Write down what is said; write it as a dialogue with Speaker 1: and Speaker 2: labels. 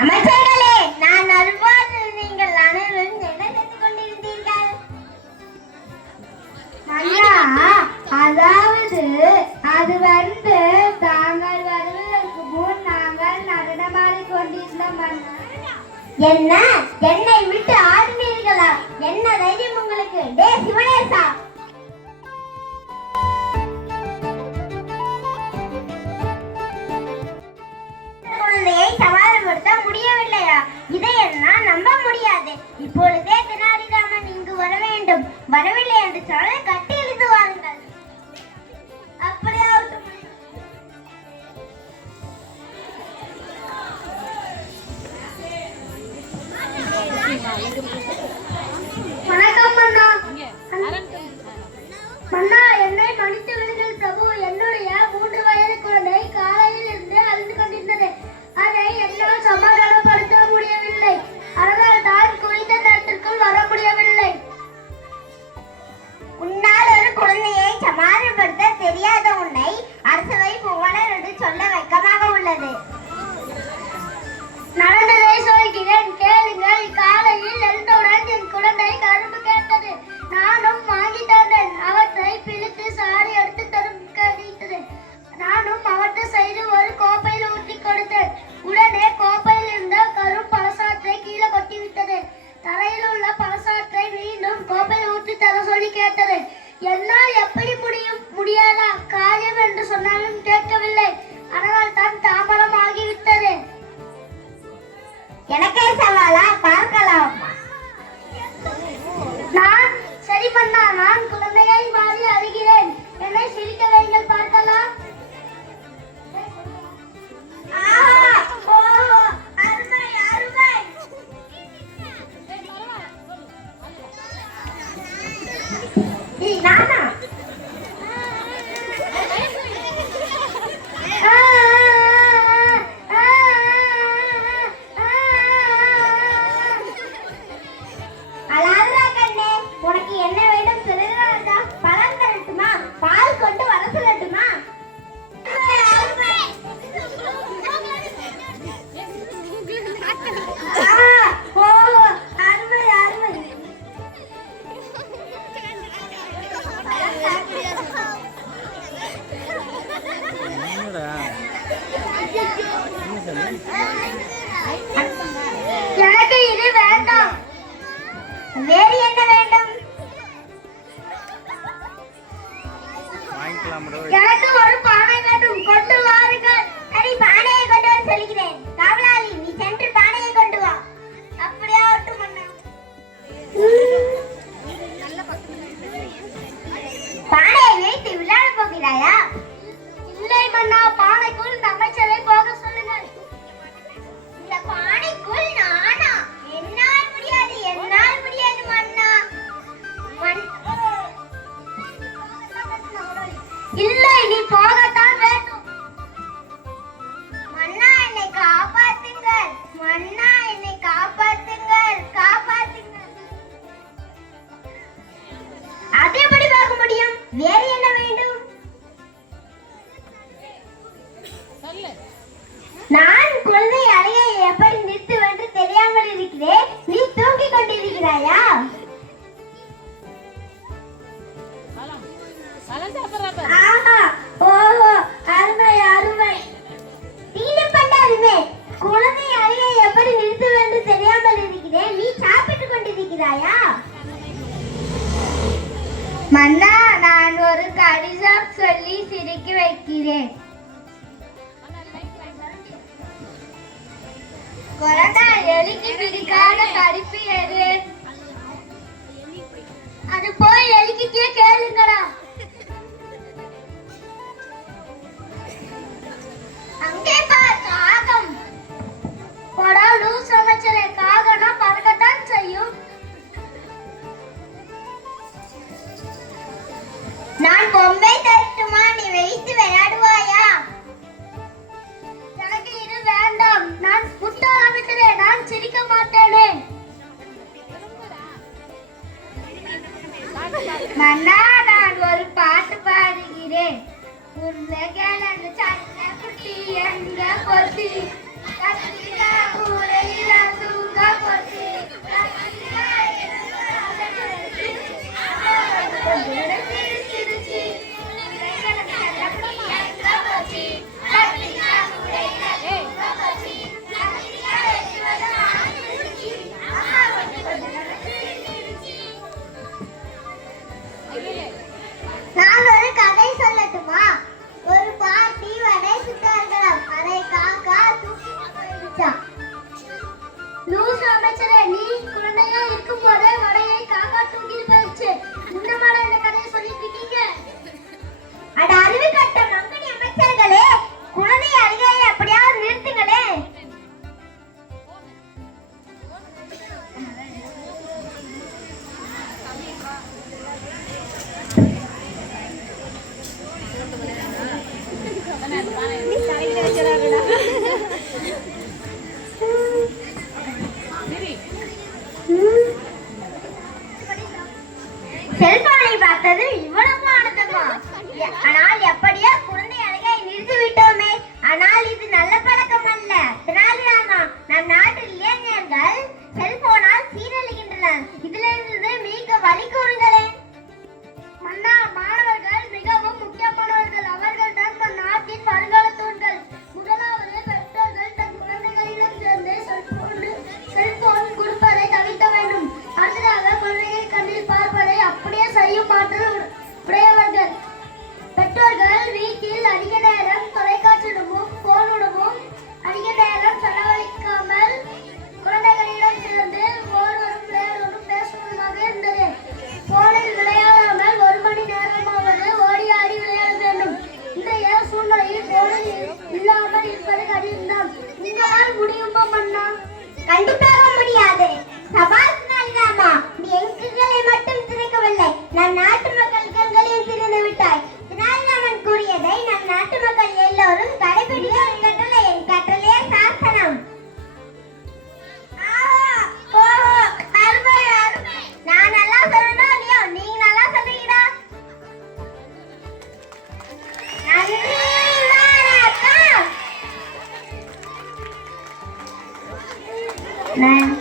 Speaker 1: அமைச்சர்களே நான் வரும்போது நீங்கள் அனைவரும் என்ன செய்து கொண்டிருந்தீர்கள்
Speaker 2: அதாவது அது வந்து தாங்கள் வருவதற்கு முன் நாங்கள் நடனமாடி கொண்டிருந்தோம்
Speaker 1: என்ன? என்னை விட்டு ஆடினீர்களா என்ன தைரியம் உங்களுக்கு? டே சிவனேசா முடியாது. இப்பொழுதே தெனாலிராமன் இங்கு வர வேண்டும். வரவில்லை என்று சொன்னால் கட்டி எழுந்து வாருங்கள் அப்படியே ஆகட்டும்.
Speaker 2: கேளுங்கள் காலையில் எழுந்தவுடன் என் குழந்தை கரும்பு கேட்டது. நானும் வாங்கி தந்தேன் அவற்றை பிழித்து சாறு எடுத்து தரும் கடித்தது. நானும் அவற்றை செய்து ஒரு கோப்பையில் ஊற்றி கொடுத்தேன். உடனே கோப்பையில் இருந்த கரும் பழசாற்றை கீழே கொட்டிவிட்டது. தலையில் உள்ள பழசாற்றை மீண்டும் கோப்பையில் ஊற்றி தர சொல்லி கேட்டது. என்னால் எப்படி முடியும்? முடியாதா? காரியம் என்று சொன்னாலும் கேட்கவில்லை. அதனால் தான் தாமதமாகிவிட்டது.
Speaker 1: எனக்கே வேண்டாம். வேறு என்ன வேண்டும்?
Speaker 2: எனக்கு ஒரு பானை வேண்டும். கொண்டு வாருங்கள். மன்னா
Speaker 1: நான்
Speaker 2: ஒரு கடிதம் சொல்லி சிரிக்க வைக்கிறேன். கொரடா எலிக்கு பிடிக்காத கருப்பு எது? அது
Speaker 1: நான் பொம்மை தரட்டுமா நீ வைத்து விளையாடுவாயா?
Speaker 2: எனக்கு இது வேண்டாம். நான் முட்டாளாக விட்டதே நான் சிரிக்க மாட்டேனே. மன்னா நான் ஒரு பாட்டு பாடுகிறேன். உருளைக்கிழங்கு சட்ட குட்டி எங்க கொத்தி? கத்திரிக்காய் கூடையில் தூங்க கொத்தி? அதிக நேரம் தொலைக்காட்சியுடமும் போனுடமும் அதிக நேரம் செலவழிக்காமல் குழந்தைகளிடம் சேர்ந்து ஒருவரும் வேறொரும் பேசுவதுமாக இருந்தது. போனில் விளையாடாமல் ஒரு மணி நேரமாவது ஓடி ஆடி விளையாட வேண்டும். இன்றைய சூழ்நிலையில் போனில் இல்லாமல் இருப்பது கடினம் உங்களால் முடியுமா பண்ணா
Speaker 1: கண்டிப்பாக முடியாது. சவால் நாளாமா எங்களை மட்டும் திறக்கவில்லை. நம் நாட்டு lên